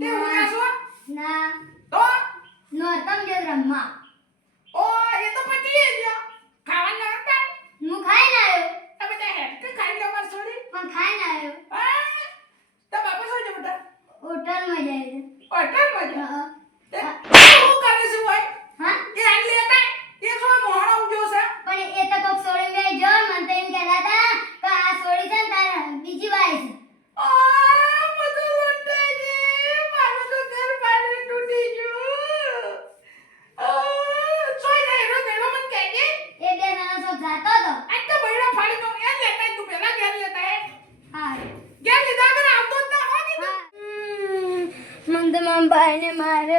તે ઉયા છો ના તો નોરતમ જો રમ્મા ઓ એ તો પતી ગયો ખાવાનું ના હતા હું ખાઈને આવ્યો તમે તે હેડ કે ખાઈ લો માર છોડી પણ ખાઈને આવ્યો હા તો બાપા શું છે બેટા હોટલમાં જાય હોટલમાં છે જા હા તે શું કરે છે ભાઈ હા એ આઈ લેતા એ શું મોહણો ઉજો છે પણ એ તો કોક સોળી મે જો મને તો એમ કહેતા હતા કે આ સોળી છે ને તારા બીજી વાય છે આ બધું લૂંટાઈ ગઈ મારું તો ઘર પાડી તૂટી ગયું સોય ના હેરો દેવો મન કહેજે એ બે નાના સો જાતો તો આ તો બૈરા ફાડી તો એ લેતા તું પેલા ઘેર લેતા હે હા ઘેર લીધા કર આવતો જ ના હો કીધું મને તો મારા ભાઈને મારે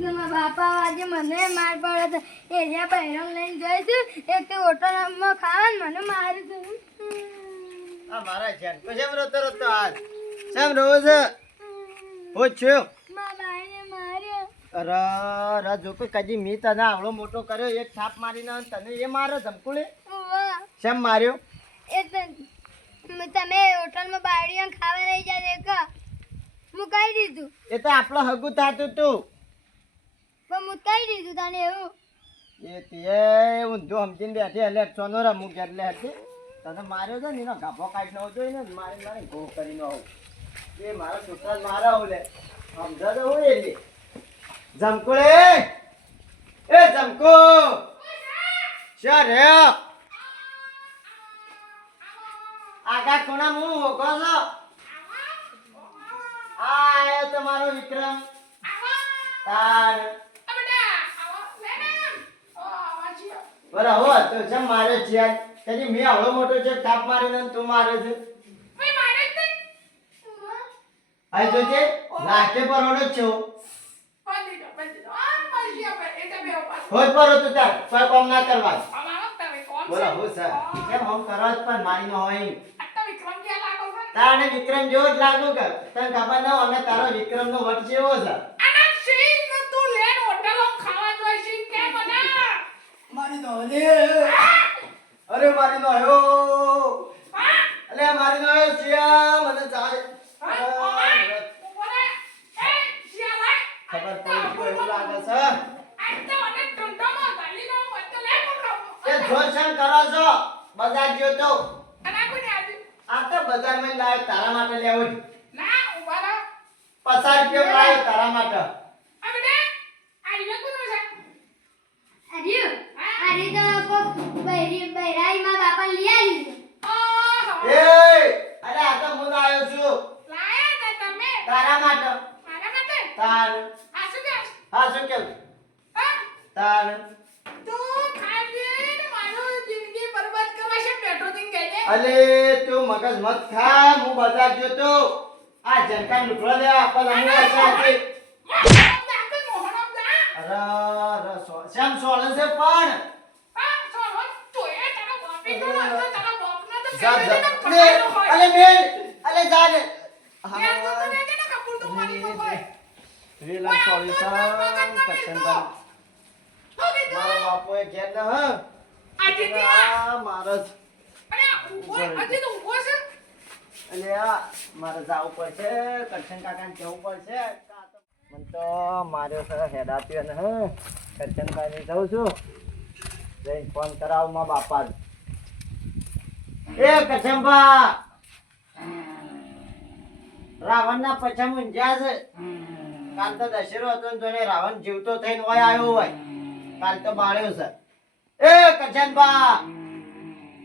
મારા બાપા આજે મને માર પડે તો એ જ્યાં બહેરણ લઈને જઈશું એક તો હોટલમાં ખાવાનું મને મારે તો આ મારા જેન તો જેમ રોતો રોતો આજ જેમ રોજ પૂછ્યું મારા ભાઈને માર્યો અરે જો કે કદી મી તને આવડો મોટો કર્યો એક થાપ મારીને તને એ મારે ધમકુળે વાહ શેમ માર્યો એ તો તમે હોટલમાં બાળીઓ ખાવા રહી જાય કા મુકાઈ દીધું એ તો આપણો હગું થાતું તું પણ મુકાઈ દીધું તને એવું એ તે ઊંધું સમજીને બેઠી એટલે સોનો રમું કે એટલે હતી તને માર્યો છે ને એનો ગાભો કાઢી નો જોઈએ ને મારી મારી ઘો કરી નો હોઉં એ મારા છોકરા મારા હોલે સમજા તો હોય એટલે જમકુળે એ જમકો શા રે આગા કોના હું હોકો છો આયો તમારો વિક્રમ તાર બરા હો તો જેમ મારે છે કદી મેં આવડો મોટો છે થાપ મારીને તું મારે છે આઈ જોજે લાકે પરોડો છો હોજ પરો તું તાર કોઈ કામ ના કરવા બોલા હો સર કેમ હમ કરવા જ પણ મારી ન હોય તારે વિક્રમ જેવો જ લાગુ કર તને ખબર ન હોય અમે તારો વિક્રમ નો વટ જેવો છે મારી નો લે અરે મારી નો આયો અલે મારી નો આયો સિયા મને જાય ખબર પડી ગયો એવું લાગે છે એ જોશન કરો છો બજાર ગયો તો આ તો બજારમાં લાવ્યો તારા માટે લેવો જ 50 રૂપિયા લાવ્યો તારા માટે અરે તો કોક બૈરાઈ માં બાપા લઈ આવી એ અરે આ તો હું આવ્યો છું તારા માટે તાર હા શું કેવું તાર અલે તું મગજ મત ખા હું બજાર ગયો તો આ જનકા લુકડો લે આપલ અમે આછા અરે શ્યામ સોળે છે પણ જા લે અલે મેલ અલે જા ને રેલા સોલ્યુશન કશન કર મારો બાપો એ ઘેર ન હ મારો અલે આ મારે જાવું પડશે કરશન કાકાને જવું પડશે મન તો માર્યો છે હેડાપ્યો ને હ કરશન કાકાને જાઉં છું જઈને ફોન કરાવું માં બાપા એ કરશનબા રાવણના પછા મુંજ્યા છે કાલ તો દશેરો હતો ને જોને રાવણ જીવતો થઈને હોય આવ્યો હોય કાલ તો બાળ્યો છે એ કરશનબા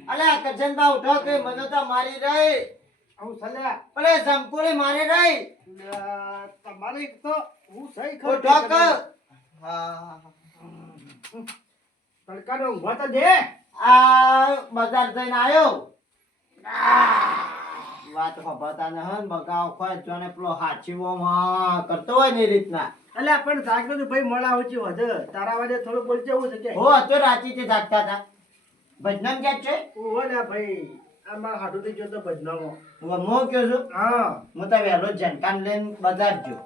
અલે કરશનબા ઉઠો કે મને તો મારી રહી હું સલ્યા અલે જમકુડી મારી રહી તમારી તો હું સહી ખબર ઉઠો કે હા તડકાનો ઊંઘવા તો દે આ બજાર જઈને આવ્યો વાત ખબરતા ન હન બગાવ ખોય જોને પેલો હાચીઓમાં કરતો હોય ને રીતના અલે પણ જાગતો તો ભાઈ મળા હોચી વધે તારા વાજે થોડું બોલજે એવું છે કે હો તો રાતી તે જાગતા હતા ભજનમ ક્યાં છે ઓહો ને ભાઈ આ માર હાડું થઈ ગયો તો ભજનામાં હું મો કયો છું હા હું તો વહેલો જનકાન લઈને બજાર ગયો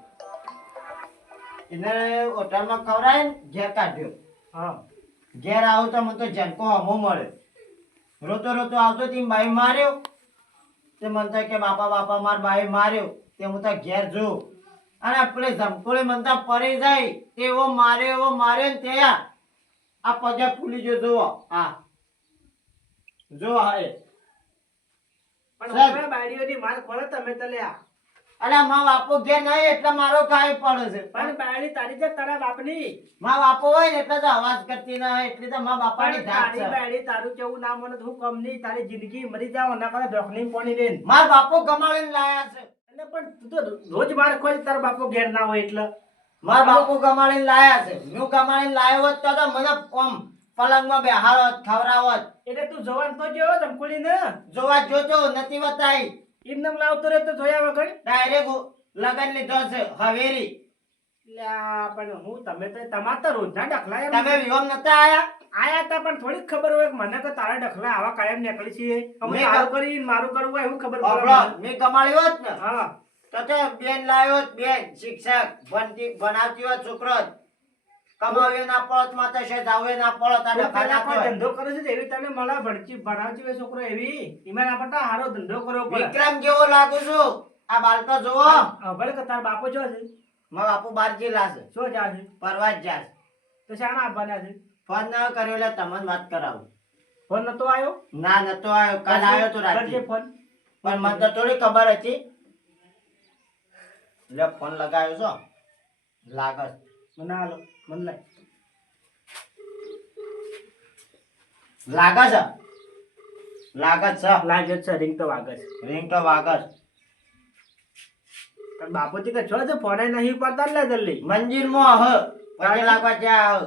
એને હોટલમાં ખવડાવીને ઘેર કાઢ્યો હા ઘેર આવું તો મને તો જનકો હમો મળે રોતો રોતો આવતો તી બાઈ માર્યો તે મને તો કે બાપા બાપા માર બાઈ માર્યો તે હું તો ઘેર જો અને આપણે ધમકોળી મનતા પડી જાય તેવો મારે ને ત્યાં આ પગે ફૂલી ગયો જુઓ હા જો હા એ પણ સાહેબ. હવે બાયડીઓની માર ખોળો તમે તો લ્યા. અલા મા બાપો ઘેર નહીં એટલે મારો ખાઈ પડે છે પણ બાયડી તારી છે તારા બાપની. મા બાપો હોય ને એટલે તો અવાજ કરતી ના હોય એટલે તો મા બાપાની પણ ધાક તારી છે બાયડી તારું કેવું ના મને તો હું કમ નહીં તારી જિંદગી મરી જાવ ના કરે ઢોકણી પાણી લઈને. મારા બાપો ગમાડીને લાયા છે એટલે પણ તું તો રોજ માર ખોય તારા બાપો ઘેર ના હોય એટલે. મારા બાપુ ગમાડીને લાયા છે હું ગમાડીને લાયો હોત તો મને કોમ પલંગમાં બેહાડોત ખવડાવોત એટલે તું જવાન તો જેવો ધમકુડી ને જોવા જોજો નથી બતાઈ એમને લાવતો રહે તો જોયા વગર. ડાયરેક્ટ લગન લીધો છે હવેરી લ્યા પણ હું તમે તો તમાર તો રોજના ડખલા એમ. તમે વિહોમ નતા આયા આયા તા પણ થોડીક ખબર હોય કે મને કે તારા ડખલા આવા કાયમ નીકળી છે. અમે મેં તારું કરીને મારું કરવું હોય એવું ખબર પડે બાબરા મને. મેં ગમાડ્યો હોત ને હા તો તે બેન લાવ્યો હોત, બેન શિક્ષક બનાવતી હોત છોકરો જ. કમાવ્યો ના પડત માથે છે જાવે ના પડત આ તું ડખા પેલા ના કોઈ થાય. ધંધો કરે છે તો એવી તને મળે ભણાવતી હોય છોકરો એવી ઈમાન આપતા હારો ધંધો કરવો પડે. વિક્રમ જેવો લાગુ છું આ બાળકો જોવો ભલે કે તારા બાપો જો છે મારા બાપુ બાર જિલ્લા છે શું જા છે પરવા જ જાય તો શાણા આપવાના છે. ફોન ન કર્યો એટલે તમને વાત કરાવું ફોન નતો આવ્યો. ના નતો આવ્યો કાલ આવ્યો તો રાતે કરજે ફોન. પણ મને તો થોડી ખબર હતી એટલે ફોન લગાવ્યો છો લાગે છે. મને હાલો મને લાય. લાગે છે લાગે છે લાગે છે રિંગ તો વાગે છે. રિંગ તો વાગે છે પણ બાપુજી કે છો છે ફોન નહીં ઉપાડતા લે જલ્દી. મંજિરમાં હ પછી લાગવા જ્યાં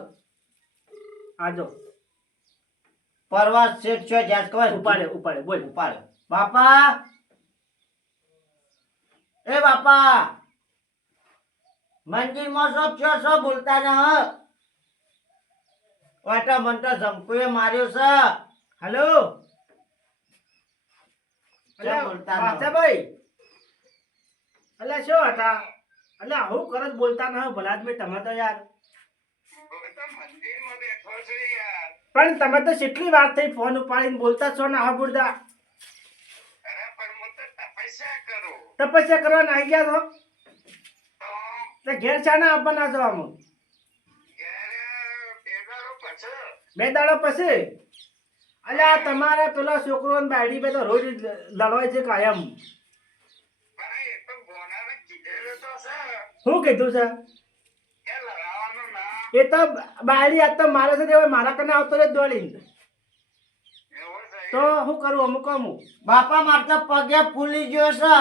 આજો પરવા શેઠ છો જ્યાં ખબર ઉપાડે ઉપાડે બોલ. ઉપાડે બાપા એ બાપા મંદિરમાં છો બોલતા ન હ વાટા મન તો ધમકુએ માર્યો છે હેલો ક્યાં બોલતા ન? ભાઈ અલ્યા શું હતા અલ્યા આવું કરત બોલતા ન ભલા આદમી તમે તો યાર. પણ તમે તો કેટલી વાર થઈ ફોન ઉપાડીને બોલતા છો ને હા બુરદા. તપસ્યા કરવા નાખી ગયા છો તો ઘેર છાના આપવાના છો આમ 2 દાડો પછી. અલ્યા તમારા પેલા છોકરો ને બાયડી બે તો રોજ લડવાય છે કાયમ. શું કીધું છે એ તો બાયડી આજ તો મારે છે તે મારા કને આવતો રે દોડીને તો શું કરું અમુક અમુક. બાપા માર તો પગે ફૂલી ગયો છે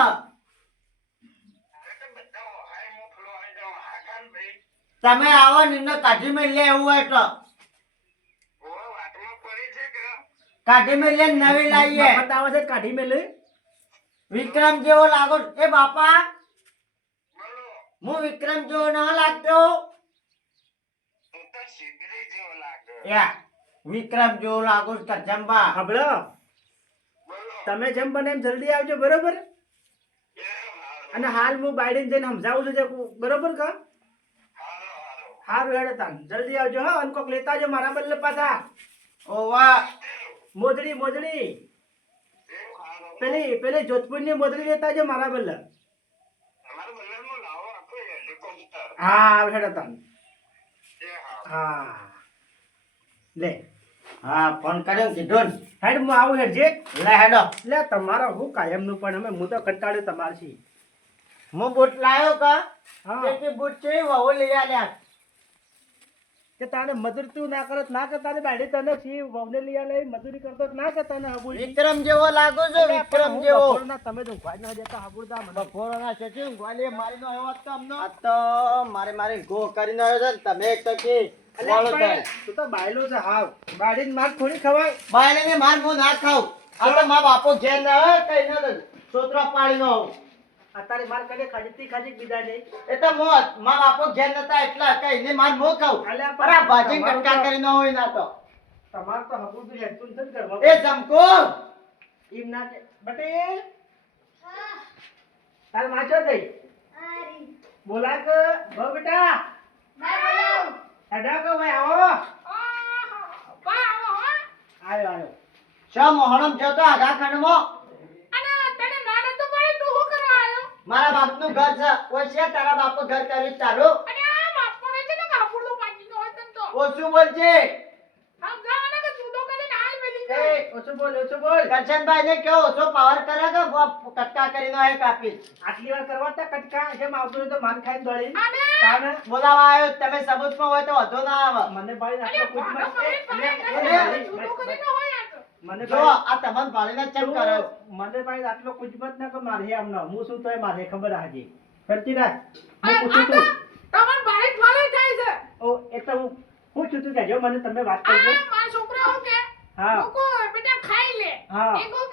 તમે આવો ને એમને કાઢી મેં લે એવું હોય તો કાઢી મેં લે નવી લાવીએ મફત આવે છે કાઢી મેલે. વિક્રમ જેવો લાગો એ બાપા હું વિક્રમ જેવો ના લાગતો યા વિક્રમ જેવો લાગુ કરજંબા હબળો તમે જેમ બને એમ જલ્દી આવજો બરોબર. અને હાલ હું બાયડીને જઈને સમજાવું છું જે બરોબર કા. હારું હેડે તાન જલ્દી આવજો હા અને કોક લેતા આવજો મારા બદલે પાછા. ઓવા મોજડી મોજડી પેલી જોધપુરની મોજડી લેતા આવજો મારા બદલે. હા હેડે તાન હા લે હા ફોન કર્યો કીધું ને. હેડ હું આવું હેડ જે લે હેડો લે તમારા હું કાયમનું પણ અમે હું તો કંટાળ્યો તમારથી. હું બૂટ લાવ્યો કા હા તેથી બૂટ છે વહુ લઈ આલ્યા કે તારે મજૂરી તું ના કરત ના કે તારી બાયડી તને સી વહુને લઈ આલે મજૂરી કરતો જ ના કે તને હબુલ વિક્રમ જેવો લાગુ છો વિક્રમ જેવો તમે તો ઊંઘવા જ ના દેતા હબુલદા મને. બપોરના શેઠી ગોલી મારીનો આવ્યો તો અમનો આ તો મારી ગો કરીને આવ્યો છે ને તમે એક તો કે અલ્યા પણ તું તો બાયલો છે હાવ બાયડીને માર થોડી ખવાય. બાયને માર હું ના ખાવ આ તો મારા બાપો ઘેર ના હોય કઈ ના સોતરા પાડી નો અત્યારે માર કડે ખાજી ખાજી બીજા નહીં. એ તો મોત મારા બાપો ઘેર નતા એટલા કઈ ને માર મો ખાવ અલ્યા પણ અરે ભાજી તમારું કટકા તો- કરી ન હોય ના તો તમાર તો હબુલ બી હેડતું છે ને ઘરમાં. એ જમકો ઈમ ના કે બટેલ તાર માચો થઈ બોલા કે ભો બેટા હેડા કે ભાઈ આવો આયો આયો. છ મોહરમ જતો આઘા ખંડમાં મારા બાપનું ઘર છે કોઈ છે તારા બાપે ઘર કર્યું ચાલુ અને આ બાપોને છે ને કાપડું પાટીનો હોય તન તો ઓછું બોલજે સમજાવને કે જુદો કરીને હાલ મેલી એ ઓછું બોલ કરશનભાઈ ને કેવો ઓછો પાવર કરે કે કટકા કરીને એ કાપી આટલી વાર કરવા તા કટકા જેમ આવતું હોય તો માન ખાઈને દોડી અને તાને બોલાવા આવ્યો તમે સબૂતમાં હોય તો વધુ ના આવે મને ભાઈ આટલો અરે કુછ ભાડો મત મને જુદો કરીને હોય આ તો મને જો ભાઈ આ તમને ભાળીને ચેક કરો મને ભાઈ આટલો કુછ મત ના કે મારે આમ ના હું શું તોય મારે ખબર હાજી કરતી રાખ હું પૂછું તું તમાર બાઈક ફાલે થાય છે ઓ એ તો હું પૂછું તું કે જો મને તમે વાત આ કરજો મારા છોકરા હું કે હા. લોકો બેટા ખાઈ લે હા. એ કહું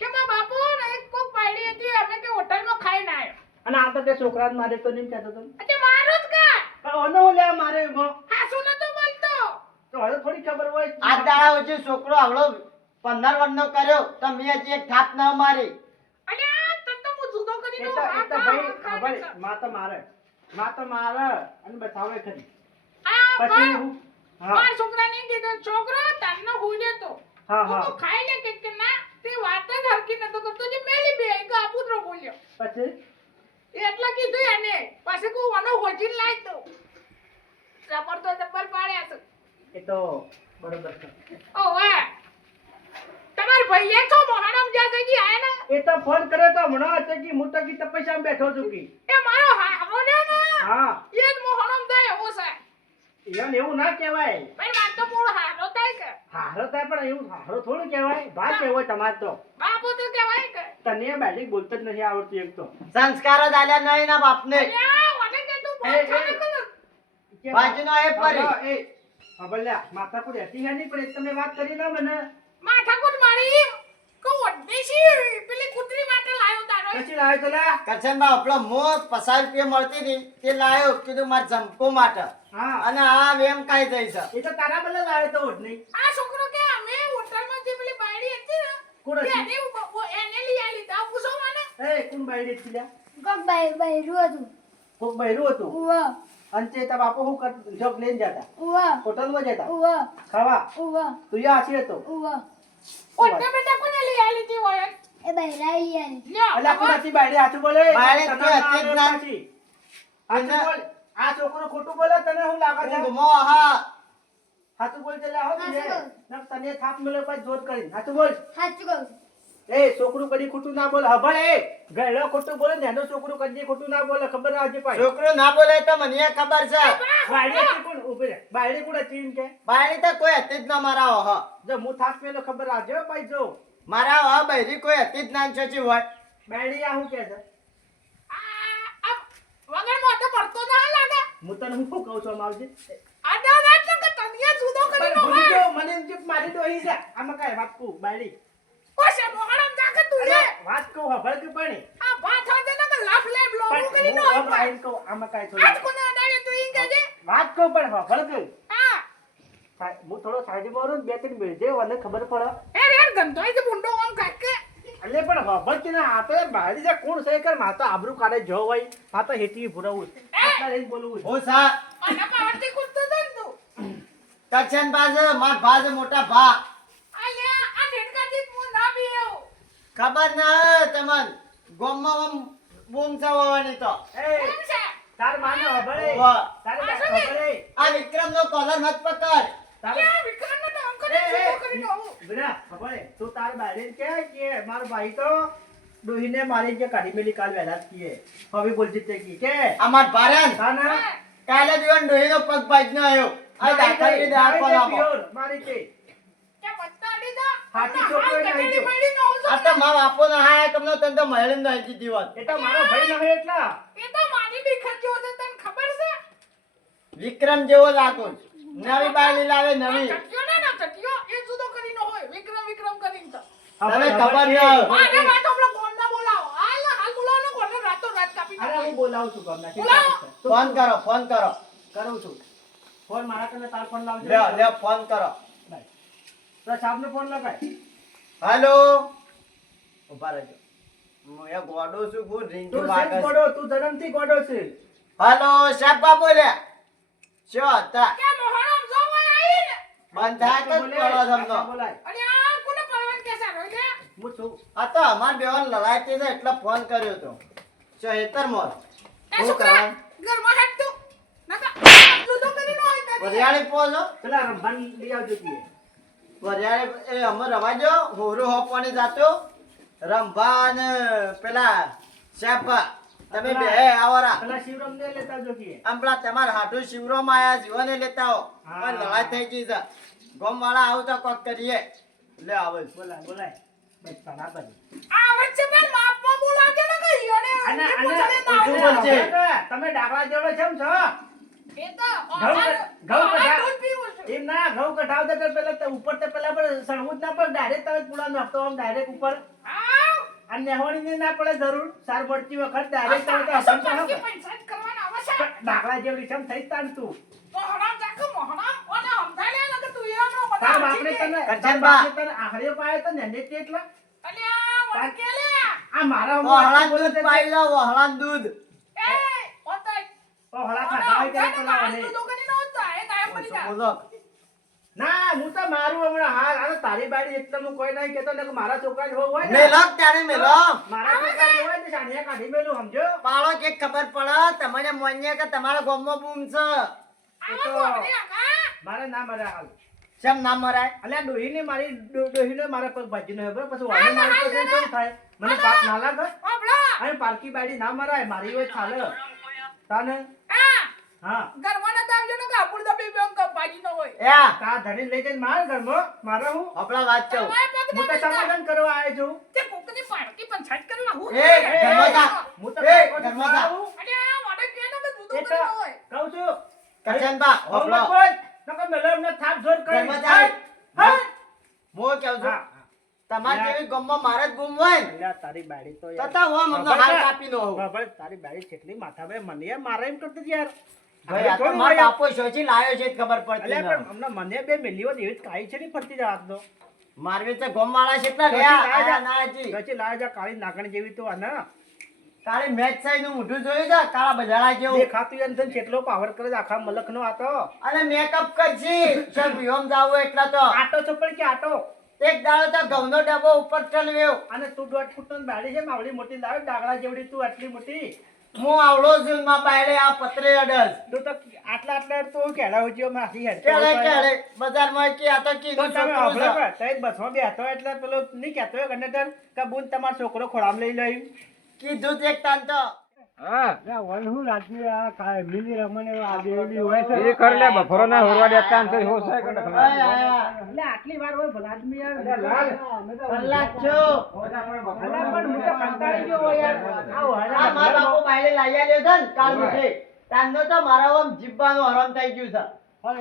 કે મારા બાપુ ને એક કોક પાડી હતી અમે કે હોટલમાં ખાઈને આવ્યો અને આ તો તે છોકરાને મારે તો નહીં કહેતો તો એટલે મારો જ કા ઓનો લે મારે એમાં હાસુ નતો બોલતો તો હવે થોડી ખબર હોય આ દાડા વચ્ચે છોકરો આવડો 15 વર્ષનો કર્યો તો મેં હજી એક થાપ ન મારી અલે આ તન તો હું જુદો એ કરીને તો આ ભાઈ ખા ખબર માં તો મારે અને બતાવે ખરી આ પછી હું હા મારા છોકરાને કીધું છોકરો તને હુઈ તો હા હા હું ખાઈ લે કે ના તે વાત જ હરકી નતો કરતો જે મેલી બે એક આપુત્રો બોલ્યો પછી એટલા કીધું એને પછી કો વનો હોજીન લાઈ તો જબર તો જબર પાડ્યા છે એ તો બરોબર છે ઓ વાહ તમાર ભૈયા તો મોહરમ જા ગઈ આયા ને એ તો ફોન કર્યો તો હમણાં હતો કે હું તો કી તપસ્યામાં બેઠો છું કી એ મારો હારો ને હા એ જ મોહરમ દે એવો છે ઈવન એવું ના કહેવાય ભાઈ માર તો મૂળ હારો થાય કે હારો થાય પણ એવું હારો થોડું કહેવાય વાત કહેવાય તમારે તો બાપુ તો કહેવાય કે તને બેઠી બોલતો જ નથી આવડતું એક તો સંસ્કાર જ આલ્યા નહીં ના બાપને અલ્યા મને કે તું એ, બોલ એ. કર બાજુનો એ પરી એ અબલ્યા માથા પર હતી હે નહીં પણ એ તમે વાત કરી ના મને માથાકૂટ મારી કો દેશી પેલી કૂતરી માટે લાયો તારો કશી લાવે તો લા કરશનભાઈ આપણો મોં 50 રૂપિયા મળતી હતી તે લાયો કીધું માર જંપો માટે હા અને આ વેમ કાઈ થઈ છે એ તો તારા બદલે લાવે તો ઓઢ નહીં આ છોકરો કે અમે હોટલમાં જે પેલી બાયડી હતી ને કોણ હતી? એને લઈ આલી તા પૂછો મને એ કોણ બાયડી થી લ્યા કોક બૈરું હતું કોક બૈરું હતું ઉવા અંતે તા બાપો હું કર જોબ લઈને જતા ઉવા હોટલમાં જતા ઉવા ખાવા ઉવા તું યા હસી હતો ઉવા ઓટે બેટા કોને લઈ આલી તી હોય એ બૈરાઈ યાર લ્યો અલ્યા કોણ હતી બાયડી હાચું બોલે બાયડી તને તો હતી જ મારે ના. પછી. હાચું બોલ આ છોકરો ખોટું બોલે તને હું લાગે છે ઊંઘમાં હા હાચું બોલ એટલે આવો હાચું ને બોલ. નક તને થાપ મળે પછી જોર કરી હાચું બોલ સાચું કહું એ છોકરું કદી ખોટું ના બોલે હબળ એ ગયડો ખોટું બોલે ને એનો છોકરું કદી ખોટું ના બોલે ખબર આવજે પાછી છોકરો ના બોલે તો મને ખબર છે બાયડી હતી કોણ ઉભી રહે બાયડી કોણ હતી એમ કે બાયડી તો કોઈ હતી જ ના મારા ઓહ જો હું થાપ મેલો ખબર આવજે હો ભાઈ જો મારા ઓહ બૈરી કોઈ હતી જ ના છોચી હોય બાયડી આ હું કે છે આ વગર મોટો પડતો ના લાગે હું તને હું શું કહું છું આમ આવજે આડા રાત તો કે તનિયા જુદો પણ કરીને ભૂલી હોય ગયો મને એમ કે મારી ડોહી છે આમાં કાંઈ વાત કહું બાયડી ઓશે મોહરમ જા કે તું રે અલ્યા, વાત કહું હબળ કે પણ આ ભાત હોય ને કે લાફ લે બ્લોગ પણ કરીને હું હોય આમ આઈને કહું આમાં કાંઈ આજ થોડું કોને અડાડે તું ઈ કહેજે વાત કહું પણ હબળ કહું હા હું થોડો સાઈડમાં રહું ને બે ત્રણ મિનિટ જે મને ખબર પડે એ રે ગંધોય છે મુંડો આમ કાઢ કે એટલે પણ હબળ કે ના આ તો યાર બાયડી છે કોણ છે કર માતા આબરૂ કાઢે જો હોય આ તો હેઠી ભૂરાવું આટલા લઈને બોલવું હું સા અને પાવરથી કૂદતો તો ને તું કરશન બાજુ માર ભાજ મોટા ભા અલ્યા આ ઢેડકાથી હું ના બીયો ખબર ના તમન ગોમમાં આમ બૂમ ચાવવાની તો એ કેમ છે તાર માનો હબળે વાહ. તારે આ શું હબળે આ વિક્રમનો કોલર મત પકડ તારે યા વિક્રમને તો અંકલ એ, એ, જુદો કરીને આવું બિના હબળે તું તાર બાયડીને કહે કે મારો ભાઈ તો ડોહીને મારી કે કાઢી મેલી કાલ વહેલા જ કીએ હવે બોલતી તે કી કે અમાર ભારત તાના કાલે દિવન ડોહીનો પગ બાજનો આવ્યો આ દાખલ કરી દે આ કોલામાં મારી તે કે બત્તાડી દો હાથી છોકરો એને આવી ગયો. પડી નો આ તો માર બાપો ના હાય તમને તને તો મહેલન નહીં દીધી વાત એ તો મારો ભાઈ ન હોય એટલા એ તો મારી બી ખર્ચો છે તને ખબર છે વિક્રમ જેવો લાગો છો. નવી બાયલી લાવે નવી ચટિયો ના ચટિયો એ જુદો કરીને હોય વિક્રમ કરીને તો તને ખબર ન હોય. મારે વાત આપણો કોણના બોલાવો હાલ બોલાવો ને કોને રાતો રાત કાપી અરે હું બોલાવું છું ગમે બોલાવો. ફોન કરો ફોન કરો કરું છું ફોન મારા કને તાર ફોન લાવજો લ્યો લ્યો ફોન કરો તો સાહેબનો ફોન લગાય હાલો ઉભા રહેજો હું એ ગોડો છું હું રિંગ તું વાગે સેજ ગોડો તું જન્મથી ગોડો છે હાલો સાહેબ બોલ્યા શું હતા કે મોહરમ જોવા આવી ને બંધ થાય કે બોલે, કરો તમને બોલાય અને આ કોને પરવાન કે છે રોઈ દે હું છું આ તો અમાર બેવાન લડાઈ છે એટલે ફોન કર્યો તો ચહેતર મોર એ શું છોકરા કરવાનું? ઘરમાં હેડ તું નકા જુદો કરીને હોય તારી. વરિયાળી પોજો પેલા રમવાની લઈ આવજો તીએ. વરિયાળી એ અમે રવા દો હોરો હોપવાની જાતો રંભા ને પેલા શેપા તમે બે આવરા પેલા શિવરામને લેતા આવજો તીએ. આમ પેલા તમારા હાટુ શિવરો માં આયા જીવને લેતા આવો હા. પણ લડાઈ થઈ ગઈ છે ગોમ વાળા આવું તો કોક કરીએ લે આવે બોલાય બોલાય બસ તના બધી. આ વચ્ચે પણ માપમાં બોલાવજો ને કઈ અને અને એ અને પૂછાડે ના ઊંધું આવે. બોલજે. તમે ડાકલા જેવડે કેમ છો? એ તો ઘઉં ઘઉં કઢા- દૂધ પીવું છું. એમ ના ઘઉં કઢાવતા તો પેલા તો ઉપર તો પેલા પણ સણવું જ ના પડે ડાયરેક્ટ તમે પૂળા નાખતો આમ ડાયરેક્ટ ઉપર આવ. અને નેહોણીને ના પડે જરૂર સાર પડતી વખત ડાયરેક્ટ તમે તો આ હસમ તો તારે હમ. પૈસા જ કરવાના આવે છે. પણ ડાકલા જેવડી કેમ થઈ તાણતું મોહરામ જાકુ મોહરામ ઓને સમજાય લે કે તું એનો મને તાર બાપને તને કરજણ તાર બા. બાપને તને આખરીઓ પાડે તો ને તે એટલા અલ્યા મને કે લે આ મારા વહળાન દૂધ પાઈ લો વહળાન દૂધ એ ઓતાય હળા ખાતા હોય ત્યારે પેલા આ વને. દૂધો કરીને નહોતા એ કાયમ પડી જા. બોલો ના હું તો મારું હમણાં હાલ આ તો તારી બાડી એટલે હું કોઈ નહીં કહેતો ને કે મારા છોકરા જ હોય ને મેલોક ત્યારે મેલોક મારા છોકરા જ હોય ને સાનિયા કાઢી મેલું સમજો પાળો કે ખબર પડે તમને મોન્ય કે તમારા ગામમાં બૂમ છે આવા તો- ગોગડી આકા. મારે ના મરે હાલ કેમ ના મરાય અલ્યા ડોહીને મારી ડોહીને મારા પગ ભાજીનો હે બરાબર પછી વાળે મારી તો શું થાય મને પાપ ના લાગે ઓબળા. અને પારકી બાડી ના મરાય મારી હોય ચાલે તાને આ હા ગરવાના દાવજો ને કાપડ દબી બેંક ભાજી ન હોય. યા કા ધરી લઈ જઈને માર ઘરમાં મારા હું આપણા વાત ચાલ તમારે પગ હું તો દબી સમાધાન કરવા આવ્યો છું તે કોકની પાડકી પણ છાટ કરવા હું. એ ઘરમાં જા. હું તો એ, બાળકોને ઘરમાં જા. ખવડાવું. અલ્યા મને કે ને કે દૂધો એ તો કરીને હોય. કહું છું કરજણબા હોમ હોપલો બોલ નકર મેલો એમને થાપ જોર કરી ઘરમાં જા. હા હું કહું છું હા તમારે જેવી ગામમાં મારે જ બૂમ હોય ને અલ્યા તારી બાડી તો તો યાર તો હું અમને હાલ કાપી નો આવું. બાબા તારી બાડી કેટલી માથા બે મને યાર મારે એમ કરતી હતી યાર ભાઈ આ તો મારા બાપો શોચી લાયો છે જ ખબર પડતી અલ્યા ન. પણ અમને મને બે મિલીઓ એવી જ કાઈ છે ની ફરતી જાત દો મારવી તો ગામવાળા કેટલા રહ્યા આયા ના હજી. પછી લાય જા કાળી નાકણ જેવી તો આને કાલે મેચ સાઈ નું મોઢું જોયું છે કાળા બજાડા જેવું દેખાતું એમ થઈને કેટલો પાવર કરે છે આખા મલક નો આતો અને મેકઅપ કરશી સબ વિહોમ જાવું એટલા તો આટો ચપડ કે આટો એક દાડો તો ઘઉંનો ડબ્બો ઉપર ચલવ્યો અને તું 1.5 ફૂટનો બાડી છે માવડી મોટી લાવ ડાગડા જેવડી તું આટલી મોટી હું આવડો છું માં બાયડે આ પતરે અડસ તું તો આટલા આટલા તો કેળા ઉજ્યો માસી હેડ કેળે કેળે બજારમાં કે આ તો તો કીધું તમે છોકરું હભળો છે. કે તઈ બસમાં બેઠો એટલે પેલો નહીં કહેતો હોય કંડક્ટર કે બુન તમારો છોકરો ખોળામ લઈ લઈ કીધું જ એક તાન તો આય, આય. એટલે આટલી વાર હોય ભલા આદમી યાર કલાક છો. અલા પણ હું તો કંટાળી ગયો હોય યાર આવો આ મારા બાપુ બાયડે લાઈ આલ્યો છે ને કાલ મુઠે. તાનનો તો મારા આમ જીભવાનું હરામ થઈ ગયું છે. હું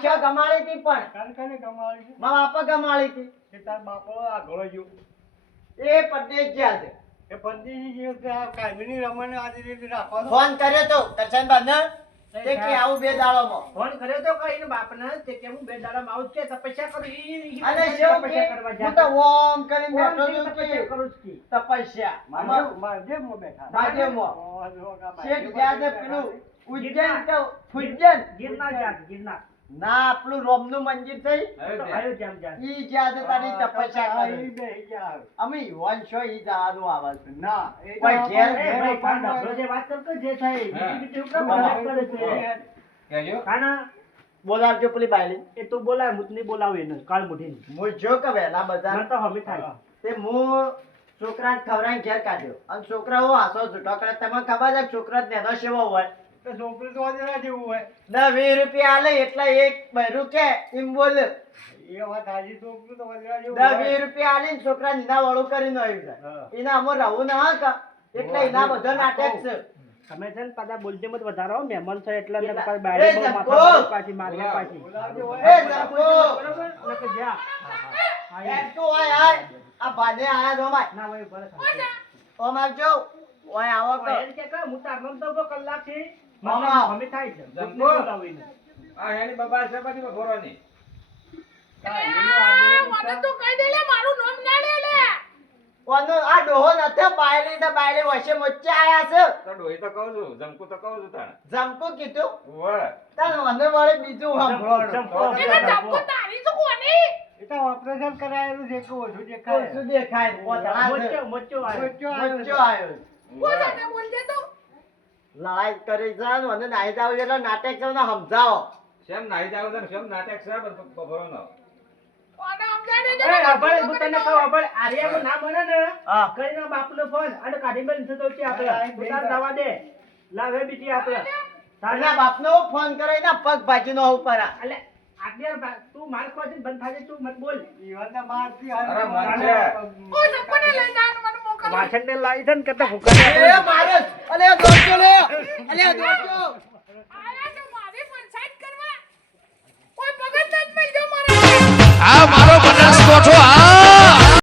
શું ગમાડી હતી પણ મારા બાપા ગમાડી હતી. એ પરદેશ ગયા છે. ફોન કર્યો તો કરશનબા ને તે કે આવું બે દાડોમાં. ફોન કર્યો તો કઈ બાપને તે કે હું બે દાડામાં આવું જ કે તપસ્યા કરું અને શું કે હું તો ઓમ કરીને બેઠો છું કે કરું છું તપસ્યા બાજુમાં. શેઠ ગયા છે પેલું ઉજ્જૈન કે ફુજ્જૈન ગિરનાર જા ગિરનાર ના પેલું રોમનું મંદિર થઈ તો આયો જામ જા ઈ ગયા છે તારી તપસ્યા કરે. અમે યુવાન છો ઈ જવાનું આવે છે. કોઈ ઘેર ઘેર ભાઈ કાન ઢગલો જે વાત કરતો જે થાય બીજી બીજી ઉપર મજાક કરે છે કાના બોલાવજો પેલી બાયડી. એ તો બોલાય હું નહીં બોલાવું એને કાળ મુઠી હું જો કે વહેલા મને બધા તો હવે થાય તે હું છોકરાને ખવડાવીને ઘેર કાઢ્યો અને છોકરાઓ હાસો છૂટો કરે. તમને ખબર છે કે છોકરા જ નેનો સેવો હોય. 20 રૂપિયા આલે એટલે એક બૈરું કે એમ બોલ. 20 રૂપિયા આલીને છોકરા નીના વાળું કરીને આવ્યું છે. એના અમો રહું ના કા એટલે એના બધો નાટક છે. તમે છે ને પાછા બોલતી મત વધારો મહેમાન છે એટલે ને પાછી એ બાયડી બહુ જપો. માથા પર પાછી મારે પાછી એ જપો. બરોબર ને કે જા એમ તો ઓય આય. આ ભાને આયા તો અમાય. ના હોય બરાબર ઓમ આવજો. ઓય આવો કે. એમ કે હું તાર રમ તો કલાક થી મામા. મમ્મી થાય છે હું નહીં બોલાવું એને. મને તું કહી દે લે મારું નામ ના લે લે. કોનો આ ડોહો નથી બાયલી ને બાયલી વચ્ચે મોચે આયા છે તો ડોહી તો કહું છું જમકુ તો કહું છું તાણ જમકો કીધું ઓવે તાર મને વળે બીજું સાંભળવાનું એટલે જમકો તારી તો કોની ઓછું દેખાય કોથળા છે. મોચો મોચો આવ્યો બોલાને બોલજે તો લડાઈ કરી છે ને મને નાઈ જાવ એટલે નાટક છે ને સમજાવો શેમ નાઈ જાવ છે ને શેમ નાટક છે બરો નો કોને સમજાડે એ આપણે હું તને કહું આપણે આર્યાનું નામ બને ને હા. કરીને બાપનો ફોન અને કાઢી બેન થતો છે આપણે ઉતાર દવા દે લાવે બીજી આપણે તારના બાપનો ફોન કરે ને પગ ભાજીનો ઉપર આ. એટલે આટલી તું માર ખોજી બંધ થાજે તું મત બોલ અરે મન છે ઓ જમકોને લઈ જાન મને મોકલ વાસણ ને લાવી છે ને કરતા ભૂકા એ મારે અલે દોડજો લે અલે દોડજો આયા તો મારી પંચાયત કરવા કોઈ ભગત જ મળજો મારા આ